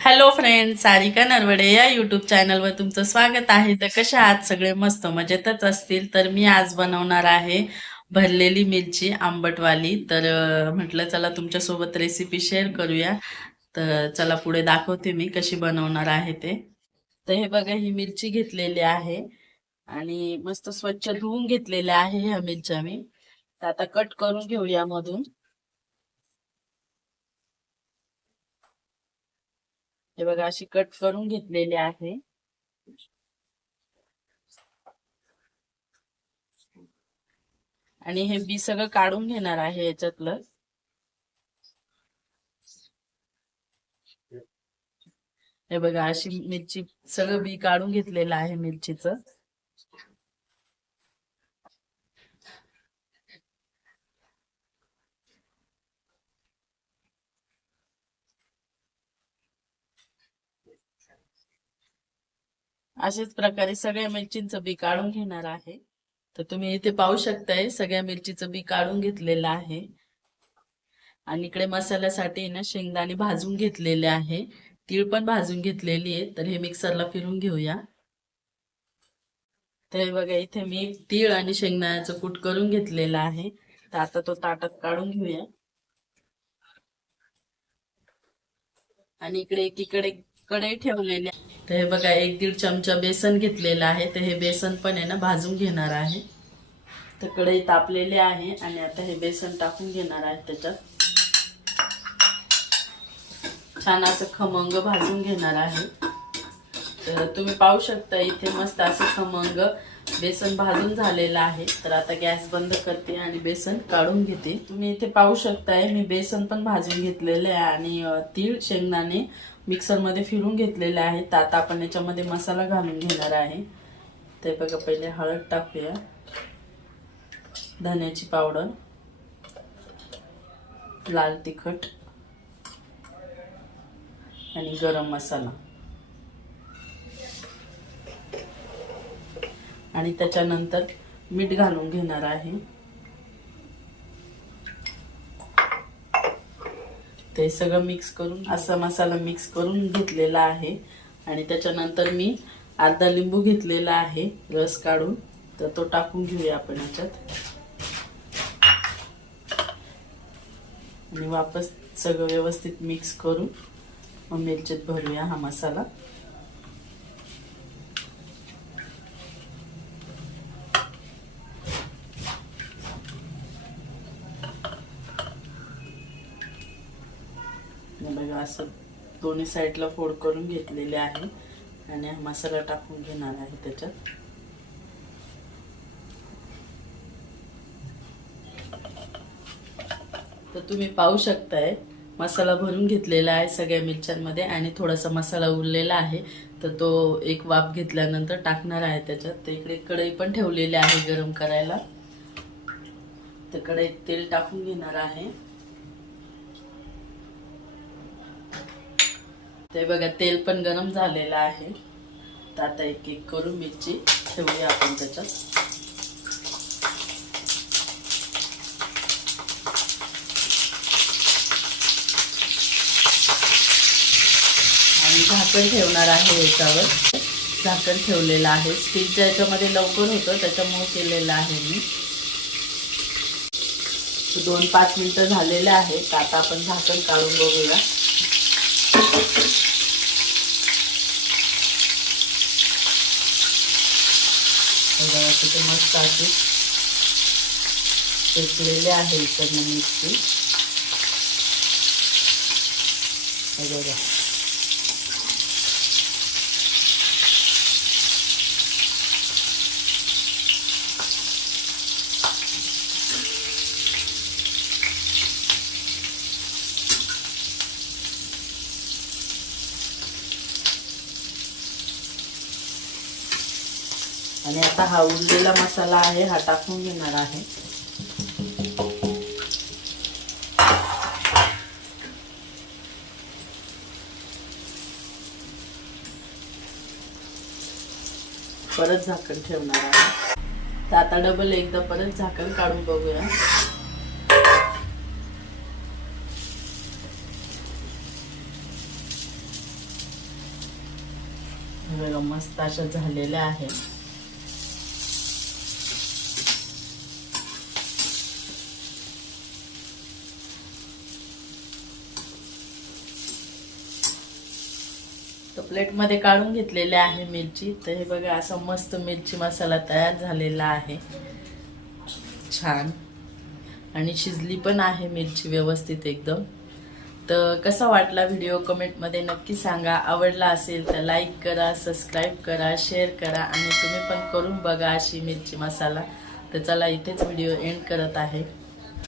Hello friend, Sarika Narwade या YouTube चॅनलवर तुमचं स्वागत आहे. तर कशा आहात सगळे? मस्त मजेतच असतील. तर मी आज बनवणार आहे भरलेली मिरची आंबटवाली. तर म्हटलं चला तुमच्यासोबत रेसिपी शेअर करूया. तर चला पुढे दाखवते मी कशी बनवणार आहे ते. तर हे बघा, ही मिरची घेतलेली आहे आणि मस्त स्वच्छ धुवून घेतलेल्या आहे ह्या मिरच्या मी. तर आता कट करून घेऊया मधून. हे बघा, अशी कट करून घेतलेली आहे. आणि हे बी सगळं काढून घेणार आहे याच्यातलं. हे बघा, अशी मिरची सगळं बी काढून घेतलेलं आहे मिरचीचं. अशाच प्रकारे सगळ्या मिरचींचं बी काढून घेणार आहे. तर तुम्ही इथे पाहू शकताय सगळ्या मिरचीचं बी काढून घेतलेलं आहे. आणि इकडे मसाल्यासाठी ना शेंगदाणे भाजून घेतलेले आहे, तीळ पण भाजून घेतलेली आहे. तर हे मिक्सरला फिरून घेऊया. तर हे बघा, इथे मी तीळ आणि शेंगदाण्याचं कूट करून घेतलेलं आहे. तर आता तो ताटात काढून घेऊया. आणि इकडे एकीकडे कढई ठेवलेली आहे. तर हे बघा, 1-1.5 चमचा बेसन घेतलेलं आहे. तर हे बेसन पण आहे ना भाजून घेणार आहे. तर कढई तापलेली आहे आणि आता हे बेसन टाकून घेणार आहे त्याच्यात. छान असं खमंग भाजून घेणार आहे. तर तुम्ही पाहू शकता इथे मस्त असं खमंग बेसन भाजून झालेलं आहे. तर आता गॅस बंद करते आणि बेसन काढून घेते. तुम्ही इथे पाहू शकताय मी बेसन पण भाजून घेतलेले आहे आणि तीळ शेंगदाणे मिक्सरमध्ये फिरून घेतलेले आहे. तर आता आपण याच्यामध्ये मसाला घालून घेणार आहे. ते बघा, पहिले हळद टाकूया, धन्याची पावडर, लाल तिखट आणि गरम मसाला. आणि त्याच्यानंतर मीठ घालून घेणार आहे. ते सगळं मिक्स करून असा मसाला मिक्स करून घेतलेला आहे. आणि त्याच्यानंतर मी अर्धा लिंबू घेतलेला आहे रस काढून. तर तो टाकून घेऊया आपण याच्यात आणि वापस सगळं व्यवस्थित मिक्स करून मग मिरचीत भरूया हा मसाला. बघा, असं दोन्ही साईडला फोड करून घेतलेले आहे आणि हा मसाला टाकून घेणार आहे त्याच्यात. तर तुम्ही पाहू शकताय मसाला भरून घेतलेला आहे सगळ्या मिरच्यांमध्ये आणि थोडासा मसाला उरलेला आहे. तर तो एक वाफ घेतल्यानंतर टाकणार आहे त्याच्यात. तर इकडे कढई पण ठेवलेली आहे गरम करायला. तर कढईत तेल टाकून घेणार आहे. ते बघा, तेल पण गरम झालेलं आहे. तर आता एक एक करून मिरची ठेवूया आपण त्याच्यात. आणि झाकण ठेवणार आहे याच्यावर. झाकण ठेवलेलं आहे. स्टीलच्या याच्यामध्ये लवकर होतं त्याच्यामुळे केलेलं आहे मी. 2-5 मिनिटं झालेले आहे. तर आता आपण झाकण काढून बघूया. ते मस्त असे शेकलेले आहे इकडनं मिरची. बघा, आणि आता हा उरलेला मसाला आहे हा टाकून घेणार आहे. परत झाकण ठेवणार आहे. तर आता डबल एकदा परत झाकण काढून बघूया. हे बघा मस्त अशा झालेल्या आहेत. तर प्लेटमध्ये काढून घेतलेले आहे मिरची. तर हे बघा असा मस्त मिरची मसाला तयार झालेला आहे, छान. आणि शिजली पण आहे मिरची व्यवस्थित एकदम. तर कसा वाटला व्हिडिओ कमेंटमध्ये नक्की सांगा. आवडला असेल तर लाईक करा, सबस्क्राईब करा, शेअर करा आणि तुम्ही पण करून बघा अशी मिरची मसाला. तर चला इथेच व्हिडिओ एंड करत आहे.